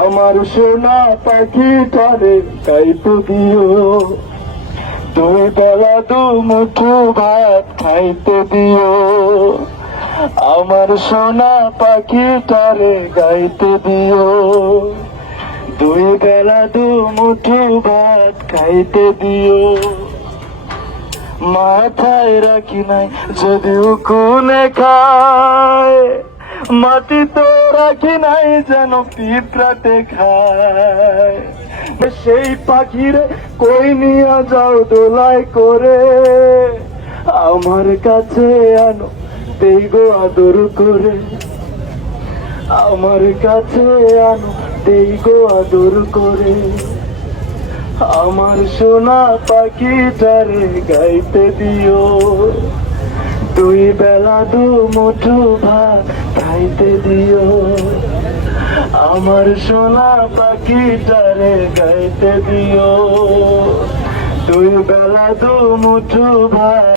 আমার সোনা পাখিটারে গাইতে দিও, দুই বেলা দু মুঠো ভাত খাইতে দিও। আমার সোনা পাখিটারে গাইতে দিও, দুই বেলা দু মুঠো ভাত খাইতে দিও। মাথায় রাখি নাই যদিও কোনে খায়, মাটি তো রাখি নাই যেন পিঁপড়াতে খায়। সেই পাখিরে কই নিয়ে যাও দোলায় করে, আমার কাছে আনো দেই গো আদর করে। আমার কাছে আনো দেই গো আদর করে। আমার সোনা পাখিটারে গাইতে দিও, দুই বেলা দু মুঠো ভাত খাইতে দিও। আমার সোনা পাখিটারে গাইতে দিও, দুই বেলা দু মুঠো ভাত।